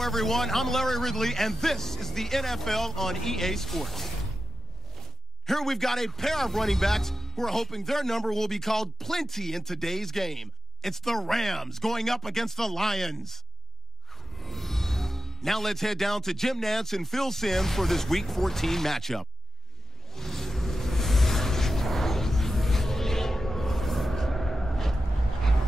Hello, everyone. I'm Larry Ridley, and this is the NFL on EA Sports. Here we've got a pair of running backs who are hoping their number will be called plenty in today's game. It's the Rams going up against the Lions. Now let's head down to Jim Nantz and Phil Simms for this Week 14 matchup.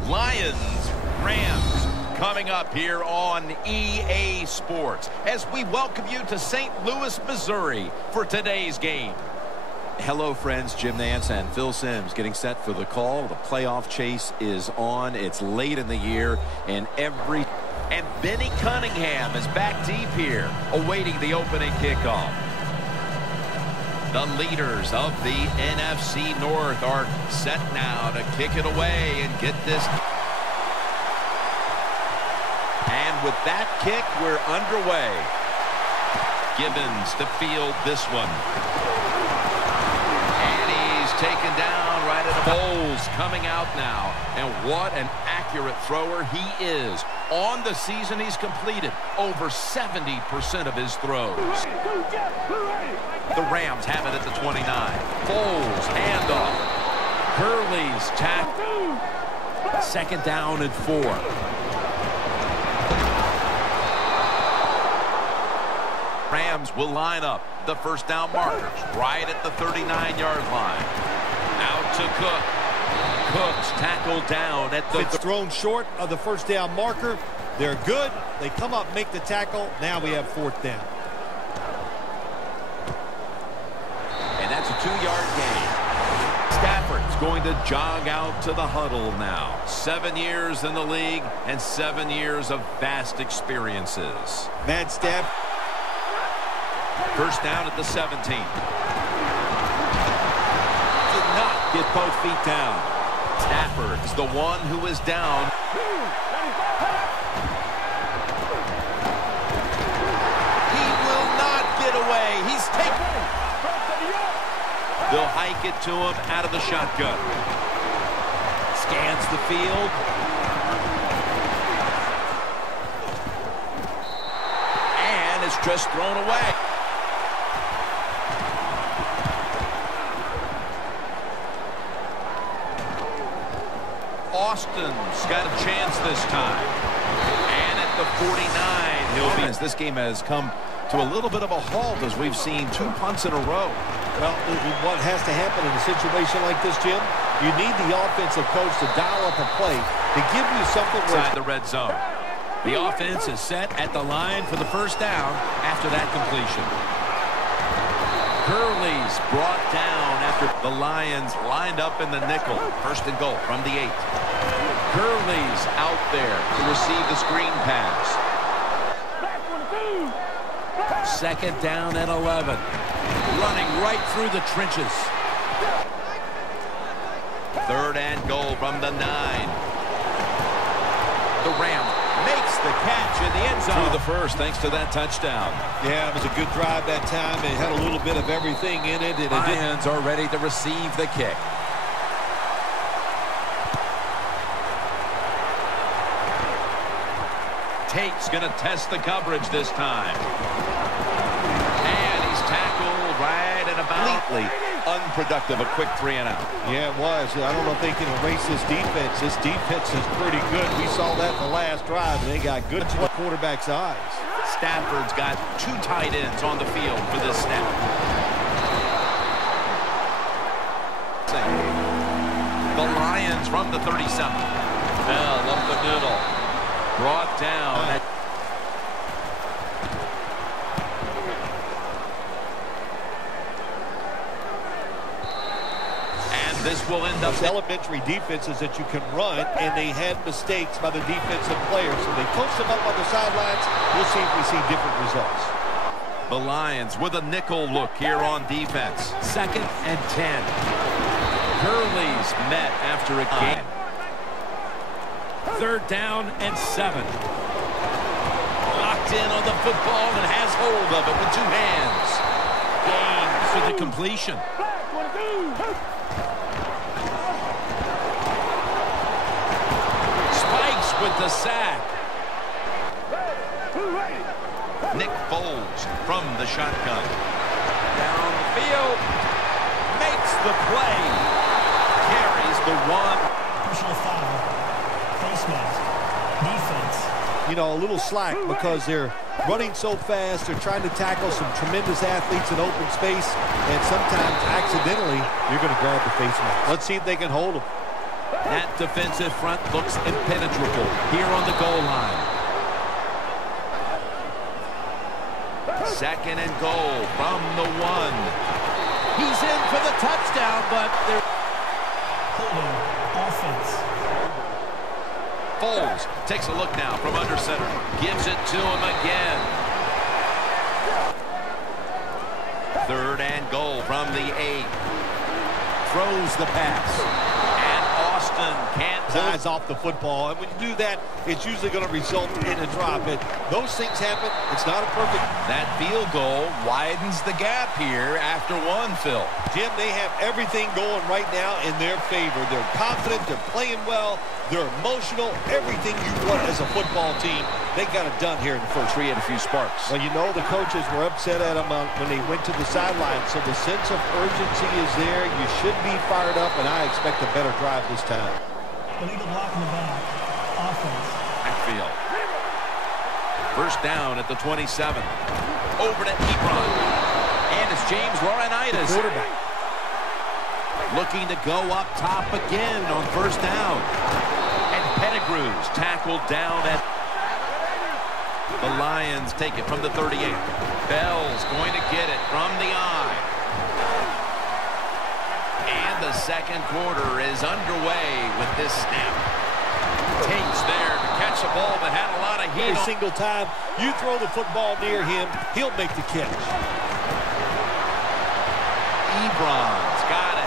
Lions, Rams, coming up here on EA Sports as we welcome you to St. Louis, Missouri for today's game. Hello, friends. Jim Nantz and Phil Simms getting set for the call. The playoff chase is on. It's late in the year, and Benny Cunningham is back deep here, awaiting the opening kickoff. The leaders of the NFC North are set now to kick it away and get this. And with that kick, we're underway. Gibbons to field this one. And he's taken down right at Bowles coming out now. And what an accurate thrower he is. On the season, he's completed over 70% of his throws. The Rams have it at the 29. Bowles, handoff. Gurley's tackle. Second down and 4. Rams will line up the first down markers right at the 39-yard line. Out to Cook. Cook's tackled down at the... It's thrown short of the first down marker. They're good. They come up, make the tackle. Now we have fourth down. And that's a 2-yard gain. Stafford's going to jog out to the huddle now. 7 years in the league and 7 years of vast experiences. Matt Stafford. First down at the 17. Did not get both feet down. Stafford's the one who is down. He will not get away. He's taken. They'll hike it to him out of the shotgun. Scans the field. And it's just thrown away. Austin's got a chance this time. And at the 49, he'll be. This game has come to a little bit of a halt as we've seen 2 punts in a row. Well, what has to happen in a situation like this, Jim? You need the offensive coach to dial up a play to give you something inside the red zone. The offense is set at the line for the first down after that completion. Gurley's brought down after the Lions lined up in the nickel. First and goal from the 8. Gurley's out there to receive the screen pass. Second down and 11. Running right through the trenches. Third and goal from the 9. The Rams makes the catch in the end zone. Through the first, thanks to that touchdown. Yeah, it was a good drive that time. It had a little bit of everything in it. And Lions are ready to receive the kick. Tate's going to test the coverage this time. And he's tackled right at about... Completely unproductive, a quick 3 and out. Yeah, it was. I don't know if they can erase this defense. This defense is pretty good. We saw that in the last drive, and they got good to the quarterback's eyes. Stafford's got 2 tight ends on the field for this snap. The Lions from the 37. Bell up the middle. Brought down. This will end up... elementary defenses that you can run, and they had mistakes by the defensive players. So they coach them up on the sidelines. We'll see if we see different results. The Lions with a nickel look here on defense. Second and 10. Gurley's met after a game. Third down and 7. Locked in on the football and has hold of it with 2 hands. Gains for the completion. Spikes with the sack. Nick Foles from the shotgun. Downfield. Makes the play. Carries the one. Personal foul. Face mask. Defense. You know, a little slack because they're running so fast. They're trying to tackle some tremendous athletes in open space. And sometimes, accidentally, you're going to grab the face mask. Let's see if they can hold them. That defensive front looks impenetrable here on the goal line. Second and goal from the one. He's in for the touchdown, but they're... Holding. Offense. Foles takes a look now from under center. Gives it to him again. Third and goal from the 8. Throws the pass. Austin can't pull his eyes off the football, and when you do that, it's usually going to result in a drop. And those things happen. It's not a perfect. That field goal widens the gap here after one, Phil. Jim, they have everything going right now in their favor. They're confident. They're playing well. They're emotional. Everything you want as a football team, they got it done here in the first. Create a few sparks. Well, you know the coaches were upset at them when they went to the sideline, so the sense of urgency is there. You should be fired up, and I expect a better drive this time. Illegal block in the back. Offense. Backfield. First down at the 27. Over to Ebron. And it's James Laurinaitis. Quarterback. Looking to go up top again on first down. And Pettigrew's tackled down at... The Lions take it from the 38. Bell's going to get it from the eye. And the second quarter is underway with this snap. Tate's there to catch a ball that had a lot of heat. Every single time you throw the football near him, he'll make the catch. Ebron's got it.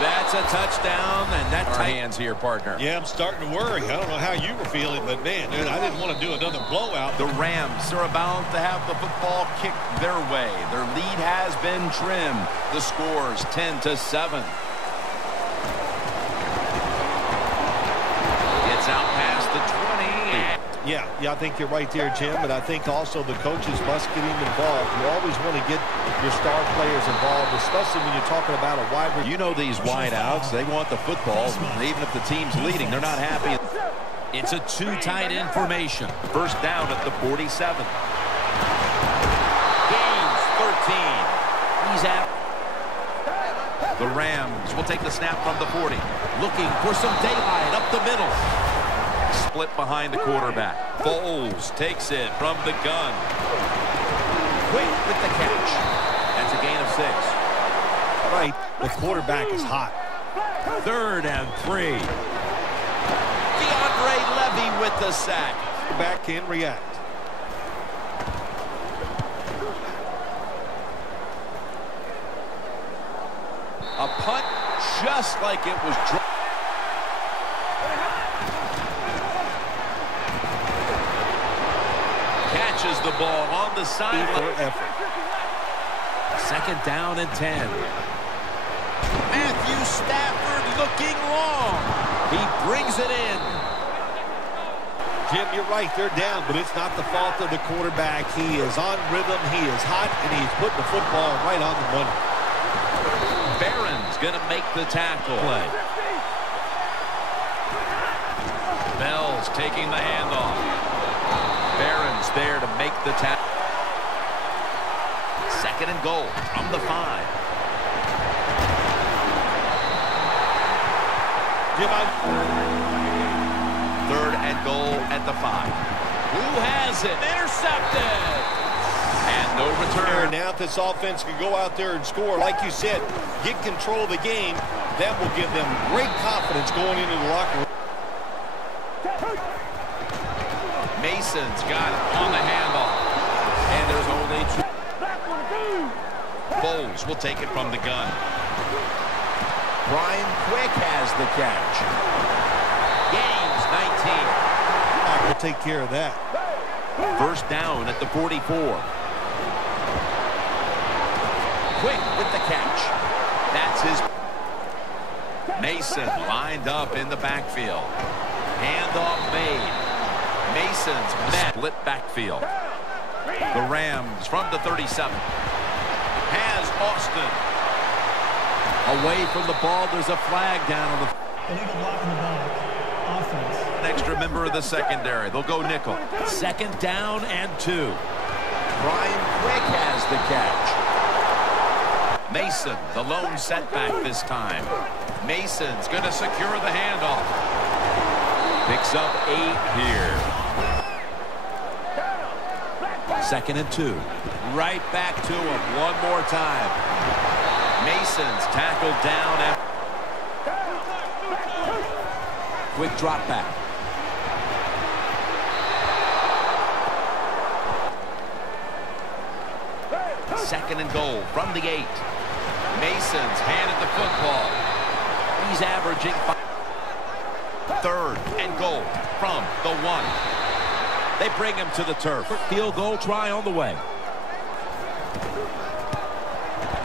That's a touchdown, and that our hands here, partner. Yeah, I'm starting to worry. I don't know how you were feeling, but man, I didn't want to do another blowout. The Rams are about to have the football kicked their way. Their lead has been trimmed. The score's 10-7. Gets out past the 20. Yeah, I think you're right there, Jim, but I think also the coaches must get him involved. You always want to get your star players involved, especially when you're talking about a wide receiver. You know these wideouts, they want the football. Even if the team's leading, they're not happy. It's a two-tight end formation. First down at the 47. Gains 13. He's out. The Rams will take the snap from the 40. Looking for some daylight up the middle. Split behind the quarterback. Foles takes it from the gun. Quick with the catch. That's a gain of 6. Right, the quarterback is hot. Third and 3. DeAndre Levy with the sack. Back can react. A punt just like it was dropped. Catches the ball on the sideline. Second down and 10. Matthew Stafford looking long. He brings it in. Jim, you're right. They're down, but it's not the fault of the quarterback. He is on rhythm. He is hot, and he's putting the football right on the money. Barron's going to make the tackle. Bell's taking the handoff. Barron's there to make the tackle. Second and goal from the 5. Third and goal at the 5. Who has it? Intercepted. And no return. Now if this offense can go out there and score, like you said, get control of the game, that will give them great confidence going into the locker room. Mason's got it on the handoff. And there's only 2. Foles will take it from the gun. Brian Quick has the catch. Gains 19. I will take care of that. First down at the 44. Quick with the catch. That's his. Mason lined up in the backfield. Handoff made. Mason's met. Split backfield. The Rams from the 37 has Austin. Away from the ball, there's a flag down on the... Illegal block in the back. Offense. An extra member of the secondary. They'll go nickel. 2nd down and 2. Brian Quick has the catch. Mason, the lone setback this time. Mason's going to secure the handoff. Picks up 8 here. 2nd and 2. Right back to him one more time. Mason's tackled down after. Quick drop back. Second and goal from the 8. Mason's handed the football. He's averaging 5. 3rd and goal from the 1. They bring him to the turf. Field goal try on the way.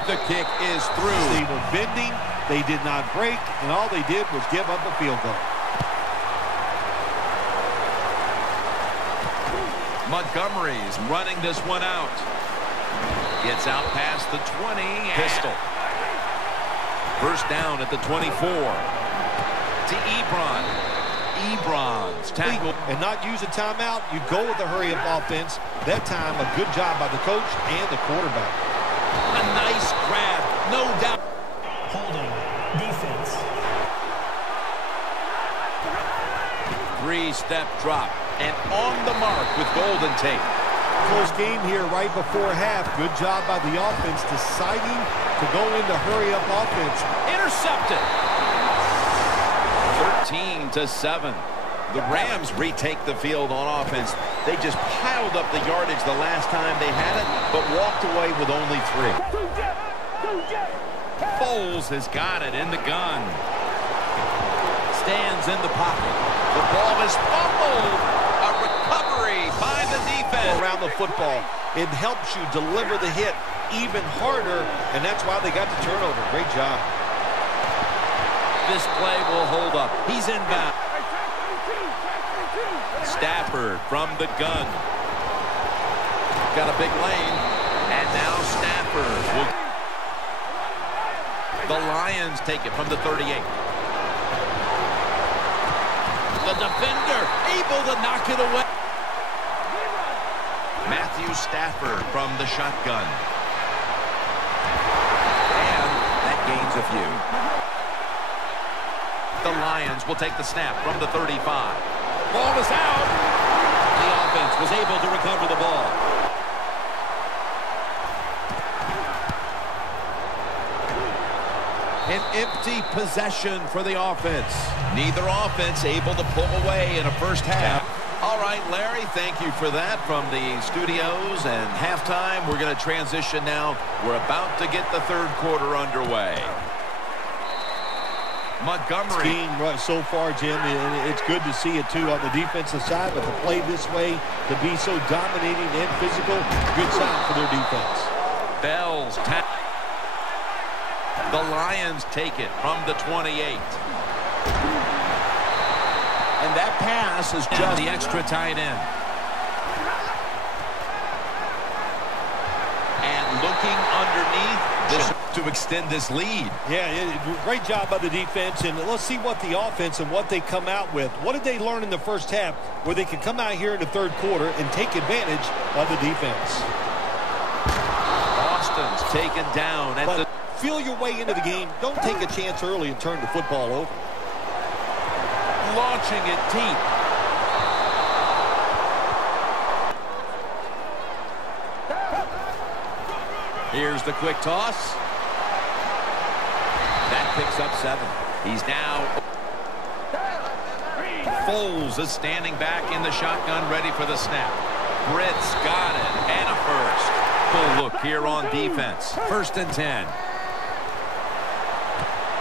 The kick is through. They were bending, they did not break, and all they did was give up a field goal. Montgomery's running this one out. Gets out past the 20. Pistol. First down at the 24. To Ebron. Ebron's tackle. And not use a timeout, you go with the hurry-up offense. That time, a good job by the coach and the quarterback. A nice grab, no doubt. Holding. Defense. 3-step drop. And on the mark with Golden Tate. Close game here right before half. Good job by the offense deciding to go into hurry-up offense. Intercepted. 13-7. The Rams retake the field on offense. They just piled up the yardage the last time they had it, but walked away with only 3. Foles has got it in the gun. Stands in the pocket. The ball is fumbled. A recovery by the defense. Around the football. It helps you deliver the hit even harder, and that's why they got the turnover. Great job. This play will hold up. He's inbound. Stafford from the gun. Got a big lane. And now Stafford will... The Lions take it from the 38. The defender able to knock it away. Matthew Stafford from the shotgun. And that gains a few. The Lions will take the snap from the 35. Ball is out. The offense was able to recover the ball. An empty possession for the offense. Neither offense able to pull away in a first half. All right, Larry, thank you for that from the studios. And halftime, we're going to transition now. We're about to get the third quarter underway. Montgomery. Scheme right so far, Jim, and it's good to see it, too, on the defensive side. But to play this way, to be so dominating and physical, good sign for their defense. Bell's tap. The Lions take it from the 28. And that pass is just the extra tight end. And looking underneath this to extend this lead. Yeah, great job by the defense. And let's see what the offense and what they come out with. What did they learn in the first half where they can come out here in the third quarter and take advantage of the defense? Austin's taken down at the... Feel your way into the game. Don't take a chance early and turn the football over. Launching it deep. Here's the quick toss. That picks up 7. He's now... Foles is standing back in the shotgun, ready for the snap. Britt's got it, and a first. Full look here on defense. 1st and 10.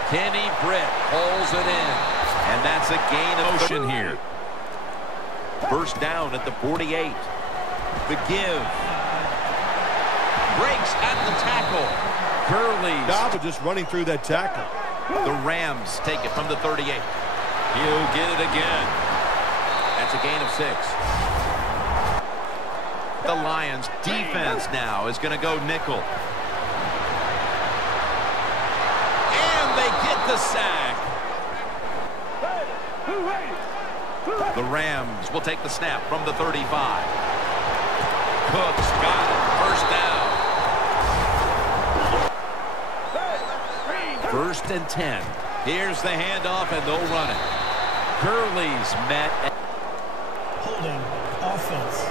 Kenny Britt pulls it in. And that's a gain of motion here. First down at the 48. The give. Breaks at the tackle. Gurley's Job of just running through that tackle. The Rams take it from the 38. He'll get it again. That's a gain of 6. The Lions defense now is going to go nickel. And they get the sack. The Rams will take the snap from the 35. Cooks got it. First down. 1st and 10. Here's the handoff, and they'll run it. Gurley's met. Holding. Offense.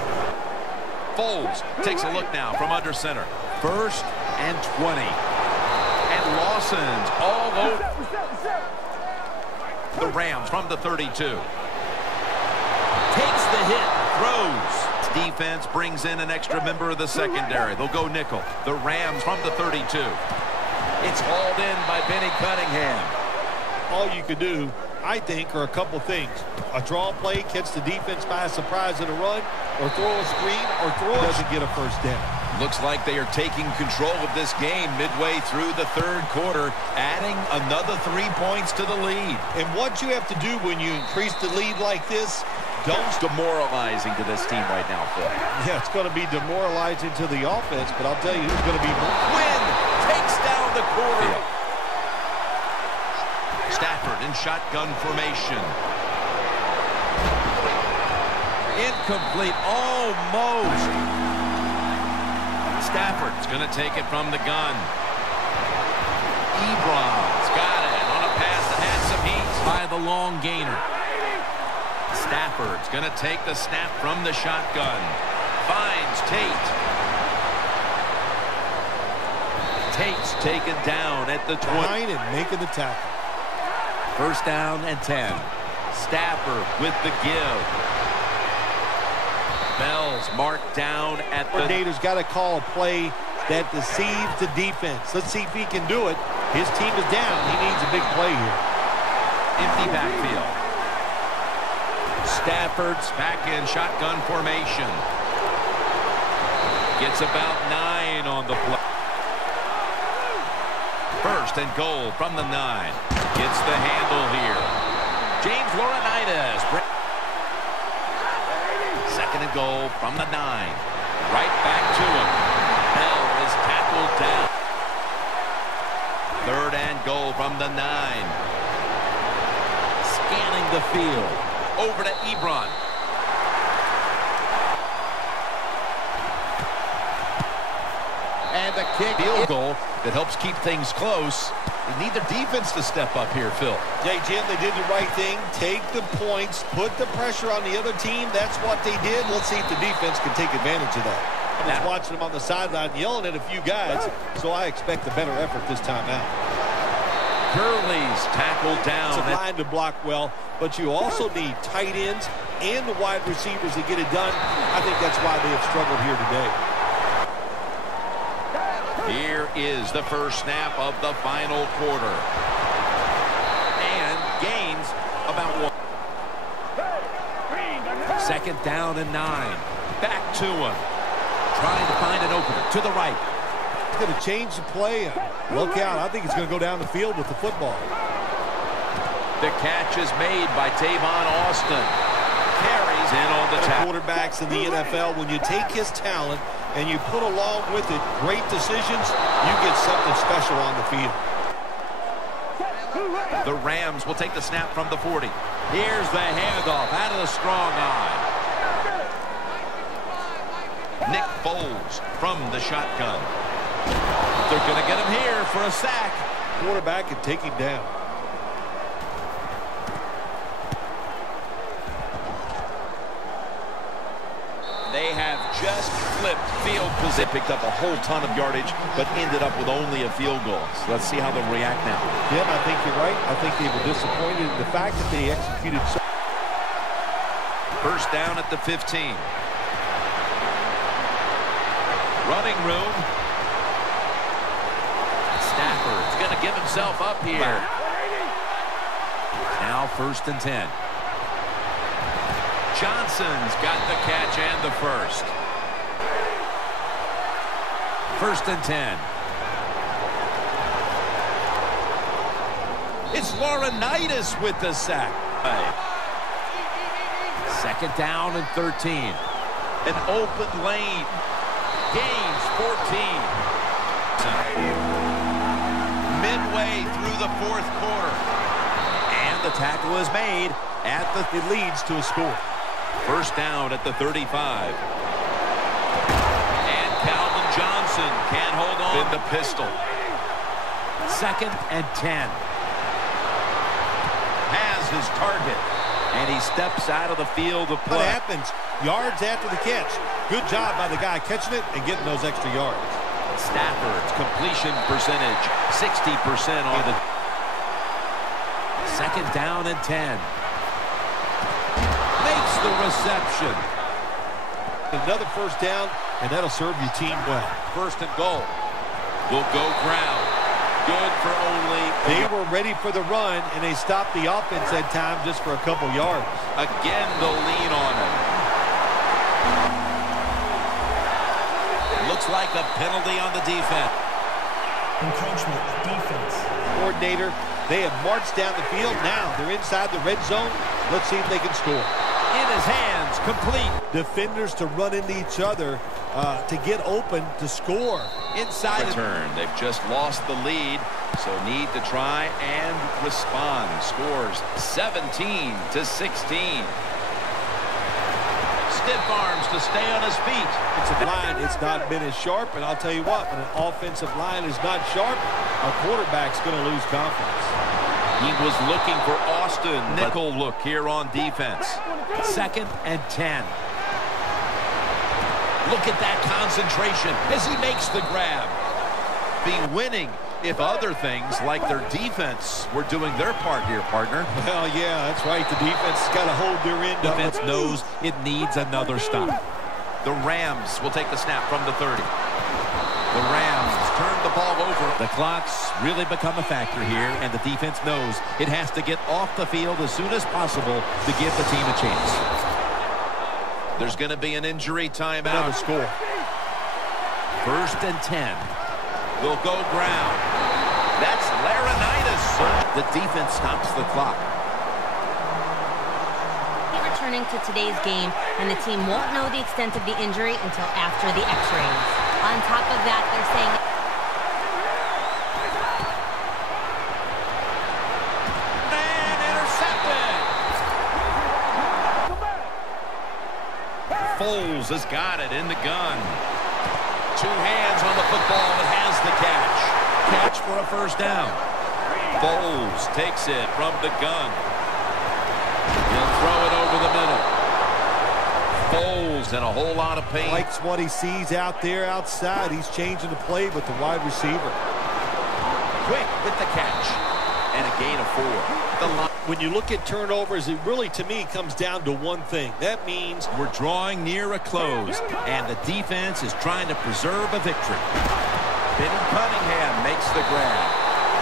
Foles takes a look now from under center. 1st and 20. And Lawson's all over. The Rams from the 32. Takes the hit. Throws. Defense brings in an extra member of the secondary. They'll go nickel. The Rams from the 32. It's hauled in by Benny Cunningham. All you could do, I think, are a couple things. A draw play, catch the defense by surprise in a run, or throw a screen, or doesn't get a first down. Looks like they are taking control of this game midway through the 3rd quarter, adding another 3 points to the lead. And what you have to do when you increase the lead like this, It's demoralizing to this team right now, Phil. Yeah, it's going to be demoralizing to the offense, but I'll tell you who's going to be more. Win takes down the quarter. Stafford in shotgun formation. Incomplete, almost. Stafford's going to take it from the gun. Ebron's got it on a pass that had some heat by the long gainer. Stafford's going to take the snap from the shotgun. Finds Tate. Tate's taken down at the 20. And making the tackle. 1st down and 10. Stafford with the give. Bell's marked down at the... Coordinator's got to call a play that deceives the defense. Let's see if he can do it. His team is down. He needs a big play here. Empty backfield. Stafford's back in shotgun formation. Gets about 9 on the play. 1st and goal from the 9. Gets the handle here. James Laurinaitis. 2nd and goal from the 9. Right back to him. Bell is tackled down. 3rd and goal from the 9. Scanning the field. Over to Ebron. And the kick. Field goal that helps keep things close. They need their defense to step up here, Phil. Hey, Jim, they did the right thing. Take the points. Put the pressure on the other team. That's what they did. Let's see if the defense can take advantage of that. I was watching them on the sideline yelling at a few guys, so I expect a better effort this time out. Gurley's tackled down. It's a line to block well, but you also need tight ends and the wide receivers to get it done. I think that's why they have struggled here today. Here is the first snap of the final quarter. And gains about 1. 2nd down and 9. Back to him. Trying to find an opener to the right. He's going to change the play. Look out. I think he's going to go down the field with the football. The catch is made by Tavon Austin. Carries in on the tackle. Quarterbacks in the NFL, when you take his talent and you put along with it great decisions, you get something special on the field. The Rams will take the snap from the 40. Here's the handoff out of the strong eye. Nick Foles from the shotgun. They're going to get him here for a sack. Quarterback can take him down. They have just flipped field position. They picked up a whole ton of yardage, but ended up with only a field goal. So let's see how they'll react now. Jim, I think you're right. I think they were disappointed in the fact that they executed so. 1st down at the 15. Running room. Stafford's going to give himself up here. Now 1st and 10. Johnson's got the catch and the first. 1st and 10. It's Laurinaitis with the sack. 2nd down and 13. An open lane. Gains 14. Midway through the fourth quarter. And the tackle is made at the... It leads to a score. First down at the 35. And Calvin Johnson can't hold on. In the pistol. 2nd and 10. Has his target. And he steps out of the field of play. What happens? Yards after the catch. Good job by the guy catching it and getting those extra yards. Stafford's completion percentage, 60% on the... 2nd down and 10. Makes the reception. Another first down, and that'll serve your team well. 1st and goal. Will go ground. Good for only... They were ready for the run, and they stopped the offense that time just for a couple yards. Again, they'll lean on him. Looks like a penalty on the defense. Encroachment, defense. Coordinator, they have marched down the field. Now they're inside the red zone. Let's see if they can score. In his hands, complete. Defenders to run into each other to get open to score. Inside return. They've just lost the lead, so need to try and respond. Scores 17-16. Stiff arms to stay on his feet. Offensive line, it's not been as sharp, and I'll tell you what, when an offensive line is not sharp, a quarterback's going to lose confidence. He was looking for Austin. Nickel look here on defense. 2nd and 10. Look at that concentration as he makes the grab. Be winning if other things like their defense were doing their part here, partner. Well, yeah, that's right. The defense has got to hold their end. Defense knows it needs another stop. The Rams will take the snap from the 30. The Rams turn the ball over. The clock's really become a factor here, and the defense knows it has to get off the field as soon as possible to give the team a chance. There's going to be an injury timeout. Another score. 1st and 10. Will go ground. That's laryngitis. The defense stops the clock. Returning to today's game, and the team won't know the extent of the injury until after the x-rays. On top of that, they're saying... And intercepted. Foles has got it in the gun. 2 hands on the football and has the catch. Catch for a first down. Foles takes it from the gun. He'll throw it over the middle. Foles in a whole lot of pain. Likes what he sees out there outside. He's changing the play with the wide receiver. Quick with the catch. And a gain of 4. When you look at turnovers, it really, to me, comes down to one thing. That means we're drawing near a close, and the defense is trying to preserve a victory. Benny Cunningham makes the grab,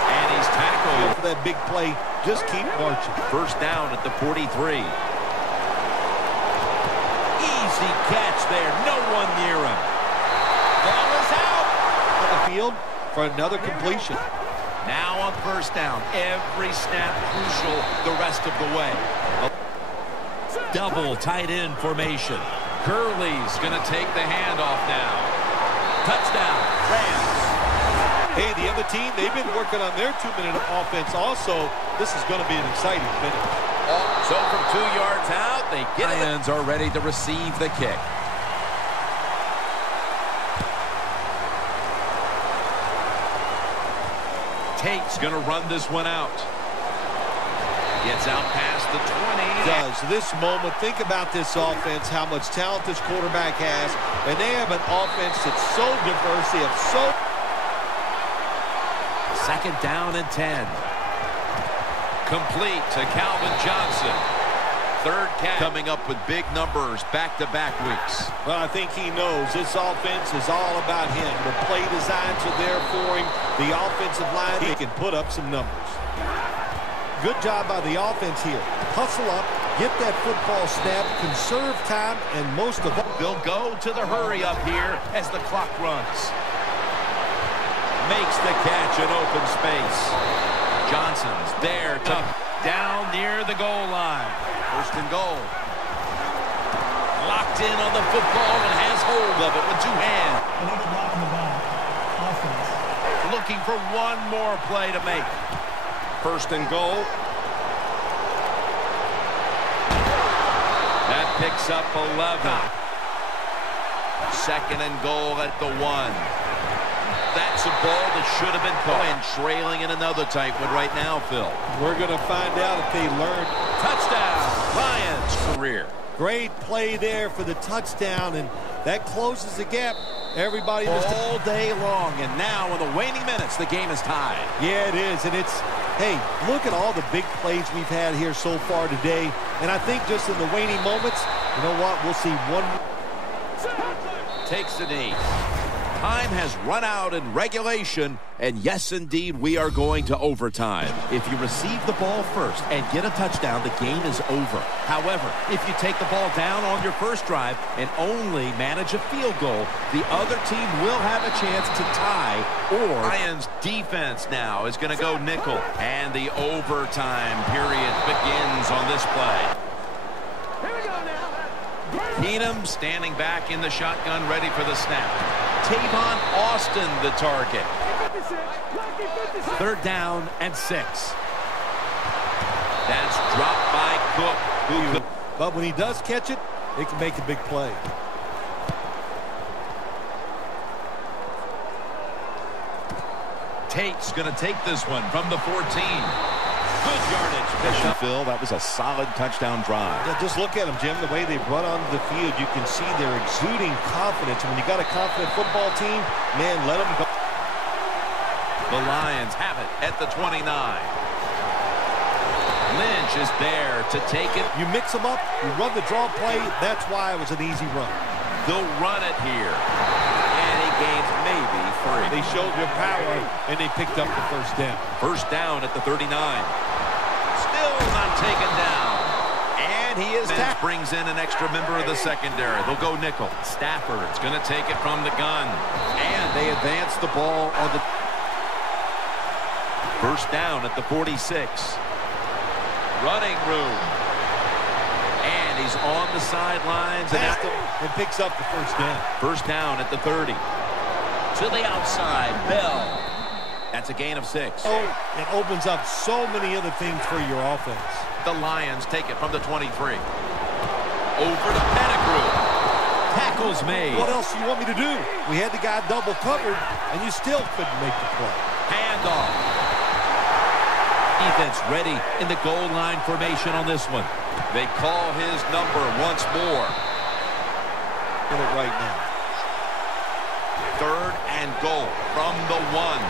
and he's tackled. For that big play, just keep marching. First down at the 43. Easy catch there. No one near him. Ball is out. On the field for another completion. Now on first down, every snap crucial the rest of the way. Double tight end formation. Gurley's going to take the handoff now. Touchdown, Rams. Hey, the other team, they've been working on their 2-minute offense also. This is going to be an exciting finish. So from 2 yards out, they get it. Lions are ready to receive the kick. Tate's going to run this one out. Gets out past the 20. Does. This moment, think about this offense, how much talent this quarterback has. And they have an offense that's so diverse. They have so... 2nd down and 10. Complete to Calvin Johnson. 3rd catch. Coming up with big numbers back-to-back weeks. Well, I think he knows this offense is all about him. The play designs are there for him. The offensive line, he can put up some numbers. Good job by the offense here. Hustle up, get that football snap, conserve time, and most of all... They'll go to the hurry up here as the clock runs. Makes the catch in open space. Johnson's there to down near the goal line. 1st and goal. locked in on the football and has hold of it with two hands. Illegal block in the back. Offense. Looking for one more play to make. First and goal. That picks up 11. Second and goal at the 1. That's a ball that should have been caught. And trailing in another tight one right now, Phil. We're going to find out if they learned. Touchdown, Lions career. Great play there for the touchdown, and that closes the gap. Everybody all day long, and now in the waning minutes, the game is tied. Yeah, it is, and it's, hey, look at all the big plays we've had here so far today, and I think just in the waning moments, you know what, we'll see one. Takes the knee. Time has run out in regulation, and yes, indeed, we are going to overtime. If you receive the ball first and get a touchdown, the game is over. However, if you take the ball down on your first drive and only manage a field goal, the other team will have a chance to tie or... Lions defense now is going to go nickel, and the overtime period begins on this play. Keenum standing back in the shotgun, ready for the snap. Tavon Austin, the target. 3rd down and 6. That's dropped by Cook. But when he does catch it, it can make a big play. Tate's going to take this one from the 14. Good yardage. Phil, that was a solid touchdown drive. Yeah, just look at them, Jim. The way they run onto the field, you can see they're exuding confidence. And when you got a confident football team, man, let them go. The Lions have it at the 29. Lynch is there to take it. You mix them up, you run the draw play. That's why it was an easy run. They'll run it here. And he gains maybe 3. They showed their power, and they picked up the first down. First down at the 39. Still not taken down. And he is tackled. Brings in an extra member of the secondary. They'll go nickel. Stafford's going to take it from the gun. And they advance the ball on the... First down at the 46. Running room. And he's on the sidelines. And picks up the first down. First down at the 30. To the outside. Bell. That's a gain of 6. Oh, it opens up so many other things for your offense. The Lions take it from the 23. Over to Pettigrew. Tackles made. What else do you want me to do? We had the guy double covered, and you still couldn't make the play. Handoff. Defense ready in the goal line formation on this one. They call his number once more. Get it right now. 3rd and goal from the 1.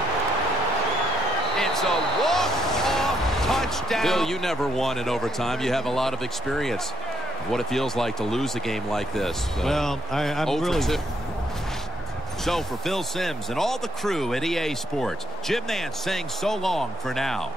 It's a walk-off touchdown. Bill, you never won in overtime. You have a lot of experience of what it feels like to lose a game like this. Well, I'm really... So for Phil Simms and all the crew at EA Sports, Jim Nantz saying so long for now.